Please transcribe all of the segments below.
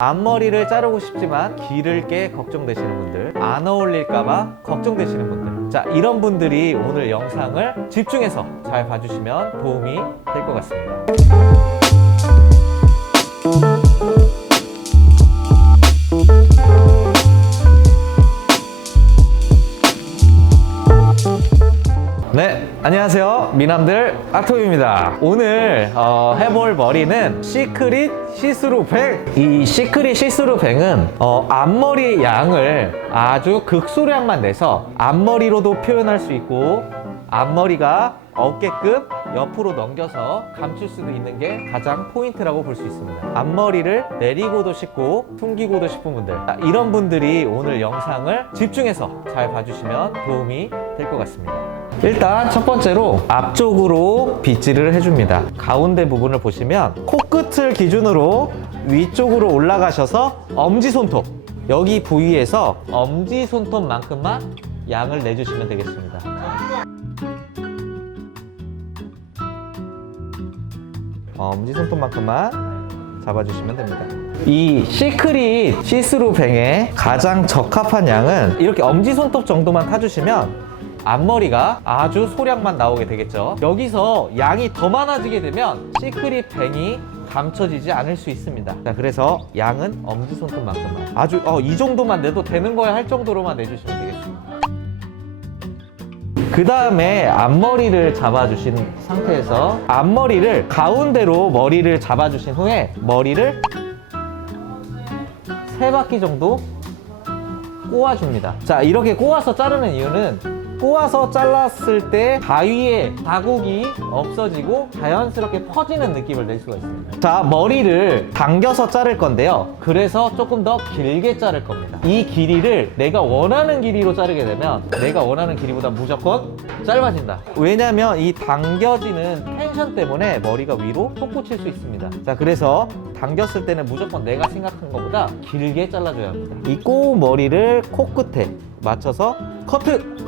앞머리를 자르고 싶지만 기를 게 걱정되시는 분들, 안 어울릴까봐 걱정되시는 분들. 자, 이런 분들이 오늘 영상을 집중해서 잘 봐주시면 도움이 될 것 같습니다. 안녕하세요. 미남들 악토입니다. 오늘 어, 해볼 머리는 시크릿 시스루 뱅. 이 시크릿 시스루 뱅은 어, 앞머리 양을 아주 극소량만 내서 앞머리로도 표현할 수 있고 앞머리가 어깨끝 옆으로 넘겨서 감출 수도 있는 게 가장 포인트라고 볼 수 있습니다. 앞머리를 내리고도 싶고 숨기고도 싶은 분들 자, 이런 분들이 오늘 영상을 집중해서 잘 봐주시면 도움이 될 것 같습니다. 일단 첫 번째로 앞쪽으로 빗질을 해줍니다. 가운데 부분을 보시면 코끝을 기준으로 위쪽으로 올라가셔서 엄지손톱 여기 부위에서 엄지손톱만큼만 양을 내주시면 되겠습니다. 엄지손톱만큼만 잡아주시면 됩니다. 이 시크릿 시스루 뱅에 가장 적합한 양은 이렇게 엄지손톱 정도만 타주시면 앞머리가 아주 소량만 나오게 되겠죠. 여기서 양이 더 많아지게 되면 시크릿 뱅이 감춰지지 않을 수 있습니다. 자, 그래서 양은 엄지손톱만큼만 아주 어, 이 정도만 내도 되는 거야 할 정도로만 내주시면 되겠습니다. 그 다음에 앞머리를 잡아주신 상태에서 앞머리를 가운데로 머리를 잡아주신 후에 머리를 세 바퀴 정도 꼬아줍니다. 자, 이렇게 꼬아서 자르는 이유는 꼬아서 잘랐을 때 가위에 자국이 없어지고 자연스럽게 퍼지는 느낌을 낼 수가 있습니다. 자, 머리를 당겨서 자를 건데요. 그래서 조금 더 길게 자를 겁니다. 이 길이를 내가 원하는 길이로 자르게 되면 내가 원하는 길이보다 무조건 짧아진다. 왜냐면 이 당겨지는 텐션 때문에 머리가 위로 솟구칠 수 있습니다. 자, 그래서 당겼을 때는 무조건 내가 생각한 것보다 길게 잘라줘야 합니다. 이꼬 머리를 코끝에 맞춰서 커트!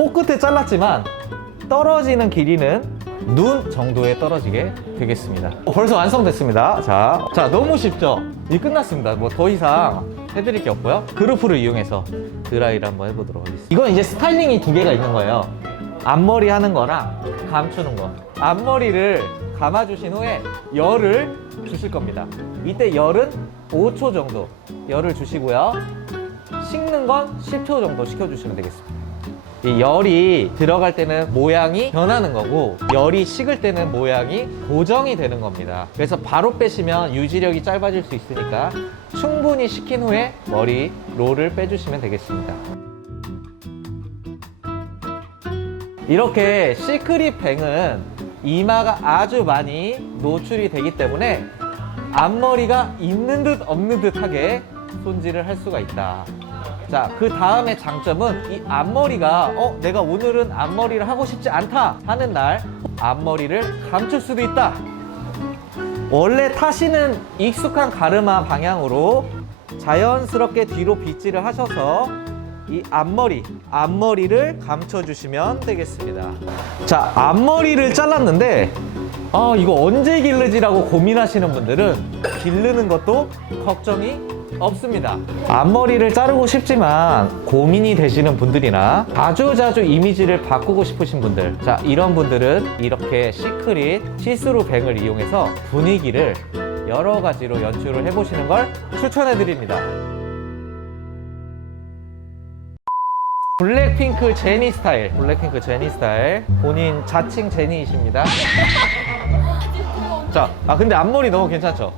코끝에 잘랐지만 떨어지는 길이는 눈 정도에 떨어지게 되겠습니다. 어, 벌써 완성됐습니다. 자, 자 너무 쉽죠? 이 끝났습니다. 뭐 더 이상 해드릴 게 없고요. 그루프를 이용해서 드라이를 한번 해보도록 하겠습니다. 이건 이제 스타일링이 두 개가 있는 거예요. 앞머리 하는 거랑 감추는 거. 앞머리를 감아주신 후에 열을 주실 겁니다. 이때 열은 5초 정도 열을 주시고요. 식는 건 10초 정도 식혀주시면 되겠습니다. 이 열이 들어갈 때는 모양이 변하는 거고 열이 식을 때는 모양이 고정이 되는 겁니다. 그래서 바로 빼시면 유지력이 짧아질 수 있으니까 충분히 식힌 후에 머리 롤을 빼주시면 되겠습니다. 이렇게 시크릿 뱅은 이마가 아주 많이 노출이 되기 때문에 앞머리가 있는 듯 없는 듯하게 손질을 할 수가 있다. 자, 그 다음에 장점은 이 앞머리가 어, 내가 오늘은 앞머리를 하고 싶지 않다 하는 날 앞머리를 감출 수도 있다. 원래 타시는 익숙한 가르마 방향으로 자연스럽게 뒤로 빗질을 하셔서 이 앞머리, 앞머리를 감춰주시면 되겠습니다. 자, 앞머리를 잘랐는데, 아, 이거 언제 기르지라고 고민하시는 분들은 기르는 것도 걱정이 없습니다. 앞머리를 자르고 싶지만 고민이 되시는 분들이나 자주 자주 이미지를 바꾸고 싶으신 분들. 자, 이런 분들은 이렇게 시크릿 시스루 뱅을 이용해서 분위기를 여러 가지로 연출을 해보시는 걸 추천해 드립니다. 블랙핑크 제니 스타일. 블랙핑크 제니 스타일. 본인 자칭 제니이십니다. 자, 아 근데 앞머리 너무 괜찮죠?